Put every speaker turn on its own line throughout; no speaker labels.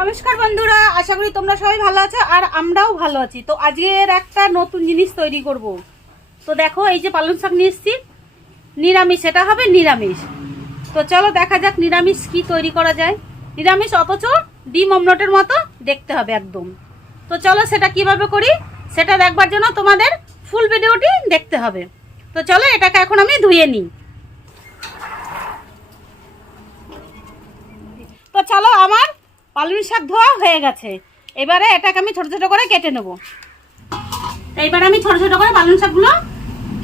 নমস্কার বন্ধুরা, আশা করি তোমরা সবাই ভালো আছো আর আমরাও ভালো আছি। তো আজকের একটা নতুন জিনিস তৈরি করব। তো দেখো, এই যে পালং শাক নিয়ে এসছি। নিরামিষ, এটা হবে নিরামিষ। তো চলো দেখা যাক নিরামিষ কি তৈরি করা যায়। নিরামিষ অথচ ডিম অমলটের মতো দেখতে হবে একদম। তো চলো সেটা কীভাবে করি, সেটা দেখবার জন্য তোমাদের ফুল ভিডিওটি দেখতে হবে। তো চলো, এটাকে এখন আমি ধুয়ে নিই। তো চলো আমার পালং শাক ধোয়া হয়ে গেছে। এবারে এটাকে আমি ছোট ছোট করে কেটে নেব। এইবার আমি ছোট ছোট করে পালং শাকগুলো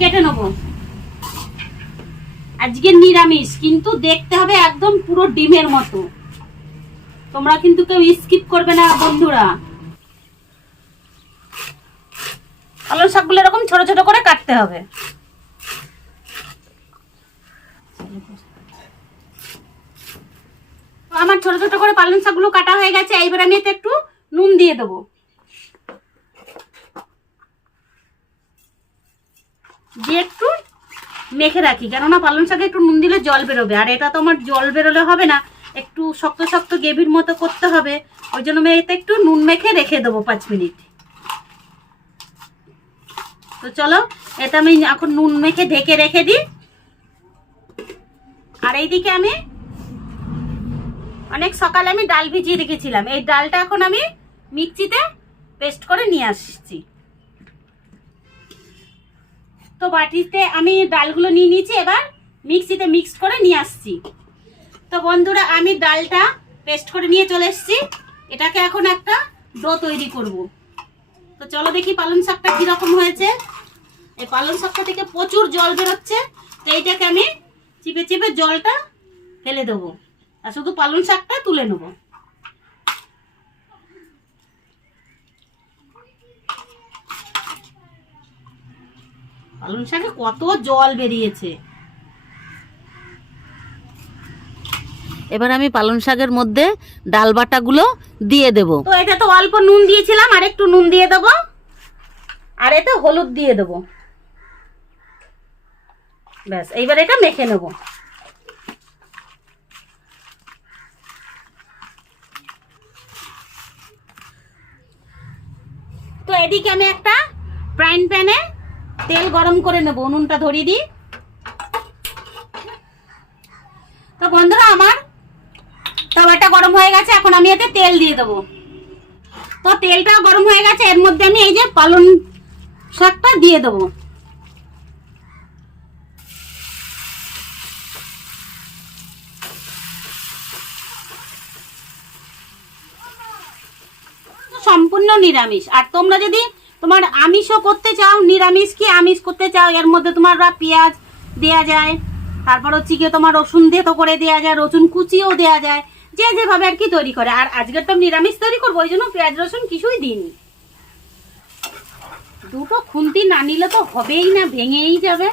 কেটে নেব। আজকে নিরামিষ, কিন্তু দেখতে হবে একদম পুরো ডিমের মতো। তোমরা কিন্তু কেউ স্কিপ করবে না, বন্ধুরা। পালং শাকগুলো এরকম ছোট ছোট করে কাটতে হবে। আমার ছোট ছোট করে পালং শাকগুলো কাটা হয়ে গেছে, এইবার আমি এতে একটু নুন দিয়ে দেবো। দিয়ে একটু মেখে রাখি, কেননা পালং শাকে একটু নুন দিলে জল বেরোবে, আর এটা তো আমার জল বেরোলে হবে না, একটু শক্ত শক্ত গেভির মতো করতে হবে, ওই জন্য আমি এতে একটু নুন মেখে রেখে দেবো পাঁচ মিনিট। তো চলো, এটা আমি এখন নুন মেখে ঢেকে রেখে দিই। আর এইদিকে আমি অনেক সকালে আমি ডাল ভিজিয়ে রেখেছিলাম। এই ডালটা এখন আমি মিক্সিতে পেস্ট করে নিয়ে আসছি। তো বাটিতে আমি ডালগুলো নিয়ে নিয়েছি, এবার মিক্সিতে মিক্স করে নিয়ে আসছি। তো বন্ধুরা, আমি ডালটা পেস্ট করে নিয়ে চলে এসেছি। এটাকে এখন একটা ডো তৈরি করব। তো চলো দেখি পালং শাকটা কীরকম হয়েছে। এই পালং শাকটা থেকে প্রচুর জল বেরোচ্ছে। তো এইটাকে আমি চিপে চিপে জলটা ফেলে দেবো। আর শুধু পালং শাকটা তুলে নেব। পালং শাকে কত জল বেরিয়েছে।
এবার আমি পালং শাকের মধ্যে ডাল বাটাগুলো দিয়ে দেব।
তো এটা তো অল্প নুন দিয়েছিলাম আর একটু নুন দিয়ে দেবো। আর এতে হলুদ দিয়ে দেবো। ব্যাস এইবার এটা মেখে নেব। তো এদিকে আমি একটা প্রাইন প্যানে তেল গরম করে নেব নুনটা ধরিয়ে দিই। তো বন্ধুরা, আমার তাওয়াটা গরম হয়ে গেছে, এখন আমি এতে তেল দিয়ে দেবো। তো তেলটা গরম হয়ে গেছে, এর মধ্যে আমি এই যে পালং শাকটা দিয়ে দেবো। সম্পূর্ণ নিরামিষ। আর তোমরা যদি তোমার আমিষও করতে চাও, নিরামিষ কি আমিষ করতে চাও, এর মধ্যে তোমার পেঁয়াজ দেয়া যায়, তারপর হচ্ছে কি তোমার রসুন দিয়ে তো করে দেয়া যায়, রসুন কুচিও দেয়া যায়, যে যেভাবে আর কি তৈরি করে। আর আজকের তো নিরামিষ তৈরি করব, ওই জন্য পেঁয়াজ, রসুন কিছুই দিইনি। দুটো খুন্তি না নিলে তো হবেই না, ভেঙেই যাবে।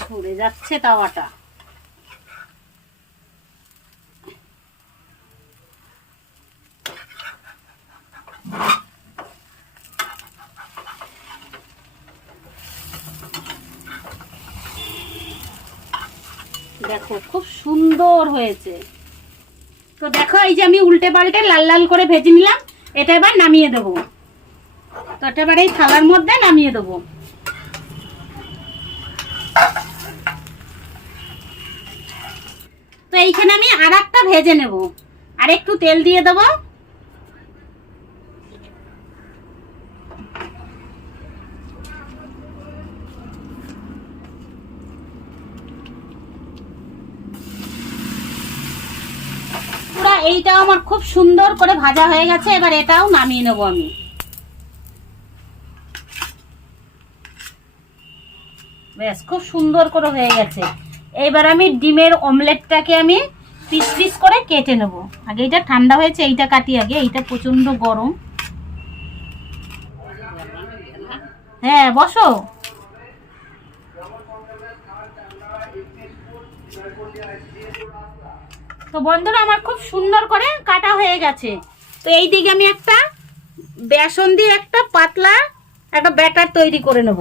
সরে যাচ্ছে তাওয়াটা। দেখো, খুব সুন্দর হয়েছে। তো দেখো, এই যে আমি উল্টে পাল্টে লাল লাল করে ভেজে নিলাম, এটা এবার নামিয়ে দেবো। তো এটা এবার এই থালার মধ্যে নামিয়ে দেবো। তো এইখানে আমি আর একটা ভেজে নেব। আর একটু তেল দিয়ে দেবো পুরো এইটাও আমার খুব সুন্দর করে ভাজা হয়ে গেছে, এবার এটাও নামিয়ে নেব আমি। বেশ, খুব সুন্দর করে হয়ে গেছে। এইবার আমি ডিমের অমলেটটাকে আমি পিস পিস করে কেটে নেব। আগে এটা ঠান্ডা হয়েছে, এইটা কাটি আগে, এইটা প্রচণ্ড গরম। হ্যাঁ বসো। তো বন্ধুরা, আমার খুব সুন্দর করে কাটা হয়ে গেছে। তো এই দিকে আমি একটা বেসন দিয়ে একটা পাতলা একটা ব্যাটার তৈরি করে নেব।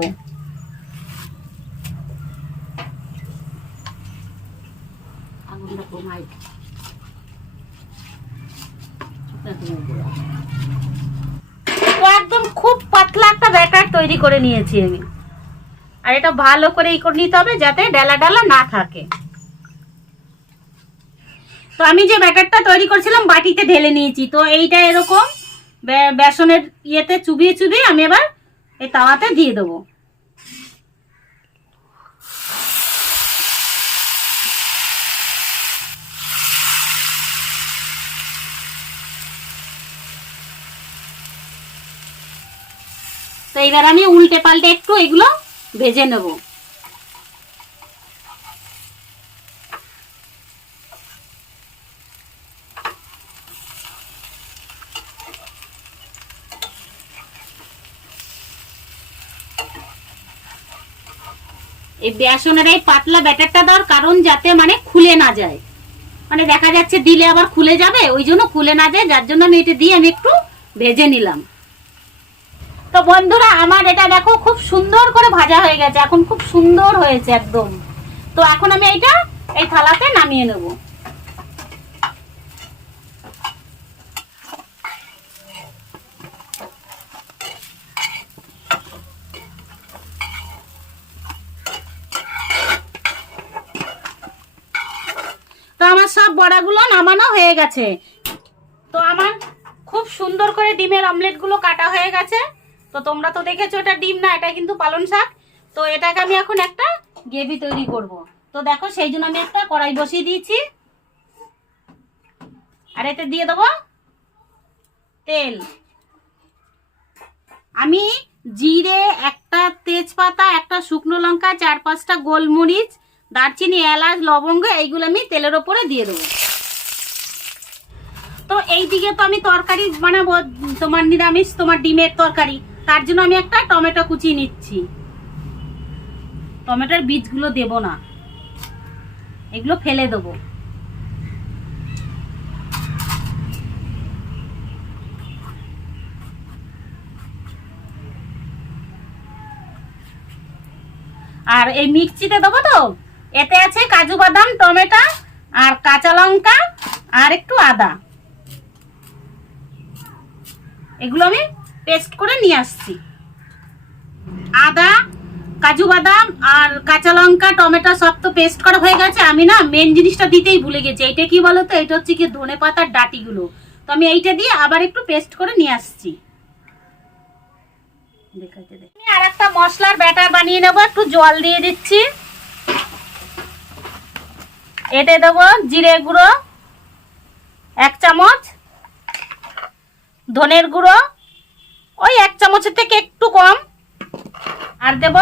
একদম খুব পাতলা একটা ব্যাটার তৈরি করে নিয়েছি আমি। আর এটা ভালো করে ই করে নিতে হবে যাতে ডালা ডালা না থাকে। তো আমি যে ব্যাটারটা তৈরি করছিলাম, বাটিতে ঢেলে নিয়েছি। তো এইটা এরকম বেসনের ইয়েতে চুবিয়ে চুবিয়ে আমি এবার এই তাওয়াতে দিয়ে দেবো। তো এবার আমি উল্টে পাল্টে একটু এগুলো ভেজে নেব। এই বেসনের এই পাতলা ব্যাটারটা দেওয়ার কারণ যাতে মানে খুলে না যায়। মানে দেখা যাচ্ছে দিলে আবার খুলে যাবে, ওই জন্য খুলে না যায়, যার জন্য আমি এটা দিয়ে আমি একটু ভেজে নিলাম। তো বন্ধুরা, আমার এটা দেখো খুব সুন্দর করে ভাজা হয়ে গেছে, এখন খুব সুন্দর হয়েছে একদম। তো এখন আমি এইটা এই থালাতে নামিয়ে নেব তো আমার সব বড়াগুলো নামানো হয়ে গেছে। তো আমার খুব সুন্দর করে ডিমের অমলেটগুলো কাটা হয়ে গেছে। তো তোমরা তো দেখেছ এটা ডিম না, এটা কিন্তু পালং শাক। তো এটাকে আমি এখন একটা গ্রেভি তৈরি করব। তো দেখো, সেই জন্য আমি একটা কড়াই বসিয়ে দিয়েছি। আর এতে দিয়ে দেবো তেল। আমি জিরে, একটা তেজপাতা, একটা শুকনো লঙ্কা, চার পাঁচটা গোলমরিচ দারচিনি, এলাচ, লবঙ্গ, এইগুলো আমি তেলের ওপরে দিয়ে দেবো। তো এই দিকে তো আমি তরকারি বানাবো তোমার নিরামিষ, তোমার ডিমের তরকারি। তার জন্য আমি একটা টমেটো কুচিয়ে নিচ্ছি। টমেটোর বীজগুলো দেব না। এগুলো ফেলে দেবো। আর এই মিক্সিতে দেবো তো? এতে আছে কাজু বাদাম, টমেটো আর কাঁচা লঙ্কা আর একটু আদা। এগুলো আমি পেস্ট করে নিয়ে আসছি। আদা, কাজু বাদাম আর কাঁচা লঙ্কা, টমেটো সব তো পেস্ট করা হয়ে গেছে। আমি না মেন জিনিসটা দিতেই ভুলে গেছি। এইটা কি বলো তো এটা হচ্ছে কি ধনে পাতার ডাটিগুলো। তো আমি এইটা দিয়ে আবার একটু পেস্ট করে নিয়ে আসছি। আর একটা মশলার ব্যাটার বানিয়ে নেব। একটু জল দিয়ে দিচ্ছি। এতে দেবো, জিরে গুঁড়ো, এক চামচ, ধনের গুঁড়ো, ওই এক চামচের থেকে একটু কম। আর দেব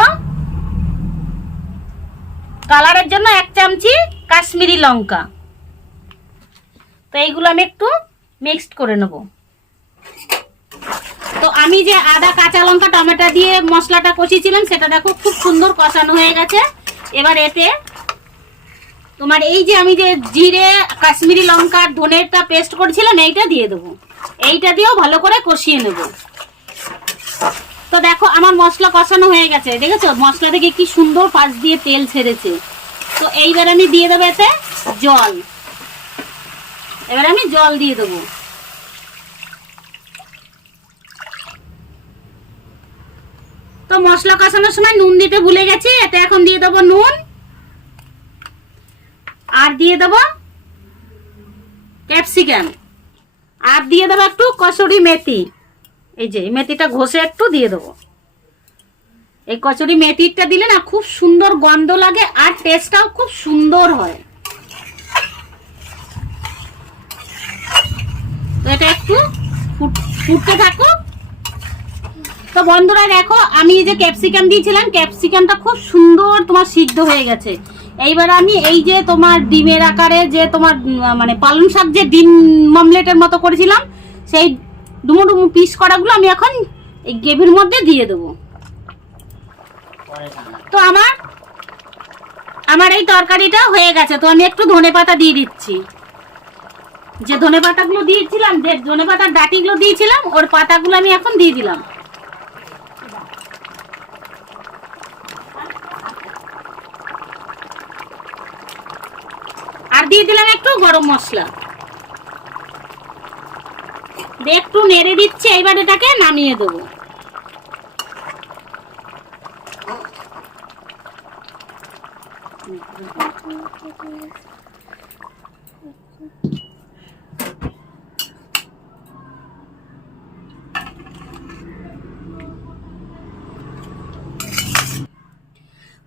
কালারের জন্য এক চামচি কাশ্মীরি লঙ্কা। তো এইগুলো আমি একটু মিক্সড করে নেব। তো আমি যে আদা, কাঁচা লঙ্কা, টমেটো দিয়ে মশলাটা কষিয়েছিলাম, সেটা দেখো খুব সুন্দর কষানো হয়ে গেছে। এবার এতে তোমার এই যে আমি যে জিরে, কাশ্মীরি লঙ্কা, ধনেরটা পেস্ট করেছিলাম, এইটা দিয়ে দেবো। এইটা দিয়েও ভালো করে কষিয়ে নেব। তো দেখো, আমার মশলা কষানো হয়ে গেছে, দেখেছ? মশলা থেকে কি সুন্দর পাশ দিয়ে তেল ছেড়েছে। তো এইবার আমি দিয়ে দেবো এতে জল। এবার আমি জল দিয়ে দেবো। তো মশলা কষানোর সময় নুন দিতে ভুলে গেছি, এতে এখন দিয়ে দেবো নুন। দিয়ে দেবো ক্যাপসিকাম। আর দিয়ে দেবো একটু কসুরি মেথি। এই যে মেথিটা ঘষে একটু দিয়ে দেবো। এই কচুরি মেথিটা দিলে না খুব সুন্দর গন্ধ লাগে আর টেস্টটাও খুব সুন্দর হয়। এটা একটু ফুট- ফুটতে থাকুক। তো বন্ধুরা দেখো, আমি এই যে ক্যাপসিকাম দিয়েছিলাম, ক্যাপসিকামটা খুব সুন্দর তোমার সিদ্ধ হয়ে গেছে। এইবার আমি এই যে তোমার ডিমের আকারে যে তোমার মানে পালং শাক যে ডিম মমলেটের মতো করেছিলাম, সেই ডুমো ডুমো পিস করাগুলো আমি এখন এই গ্রেভির মধ্যে দিয়ে দেবো। তো আমার আমার এই তরকারিটা হয়ে গেছে, তো আমি একটু ধনে পাতা দিয়ে দিচ্ছি। যে ধনে পাতাগুলো দিয়েছিলাম, যে ধনে পাতার ডাটিগুলো দিয়েছিলাম, ওর পাতাগুলো আমি এখন দিয়ে দিলাম। দিয়ে দিলাম একটু গরম মশলা। একটু নেড়ে দিচ্ছি, এইবার এটাকে নামিয়ে দেবো।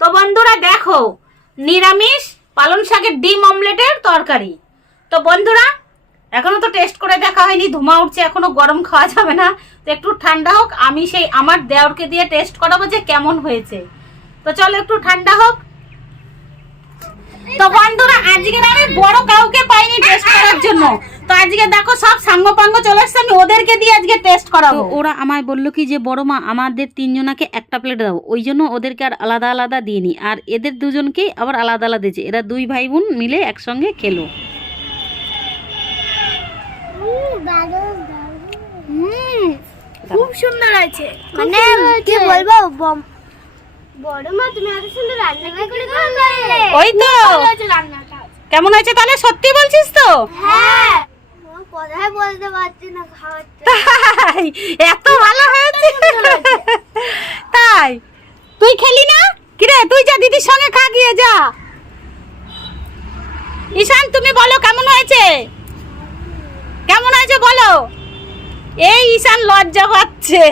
তো বন্ধুরা দেখো, নিরামিষ পালং শাকের ডিম অমলেটের তরকারি। তো বন্ধুরা এখনও তো টেস্ট করে দেখা হয়নি ধোঁয়া উঠছে, এখনও গরম খাওয়া যাবে না। তো একটু ঠান্ডা হোক, আমি সেই আমার দেওরকে দিয়ে টেস্ট করাবো যে কেমন হয়েছে। তো চলো একটু ঠান্ডা হোক। তো বন্ধুরা আজকে আমি বড় কাউকে পাইনি টেস্ট করার জন্য। তো আজকে দেখো সব সাঙ্গ পাঙ্গ চলে আসছে আমি ওদেরকে দিয়ে আজকে টেস্ট করাবো।
ওরা আমায় বলল কি যে বড় মা আমাদের তিনজনাকে একটা প্লেট দাও ওই জন্য ওদেরকে আর আলাদা আলাদা দিইনি আর এদের দুজনকেই আবার আলাদা আলাদা দিয়েছে এরা দুই ভাই বোন মিলে একসঙ্গে খেলো।
খুব সুন্দর আছে মানে কি বলব বড় মা তুমি এত সুন্দর রান্না কি করে করলে।
ওই তো।
রান্নাটা।
কেমন হয়েছে তাহলে? সত্যি বলছিস তো?
হ্যাঁ। কথাই বলতে পারছি না খাওয়াতে
তাই? এত ভালো হয়েছে। তাই? তুই খেলি না? কিরে তুই যা দিদির সঙ্গে খা গিয়ে যা। ঈশান তুমি বলো কেমন হয়েছে? কেমন হয়েছে বলো? এই ঈশান লজ্জা পাচ্ছে।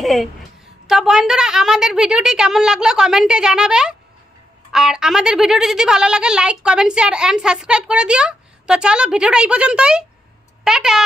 তো বন্ধুরা আমাদের ভিডিওটি কেমন লাগল কমেন্টে জানাবে। আর আমাদের ভিডিওটি যদি ভালো লাগে like comment share and subscribe করে দিও। তো চলো ভিডিওটা এই পর্যন্তই। টাটা।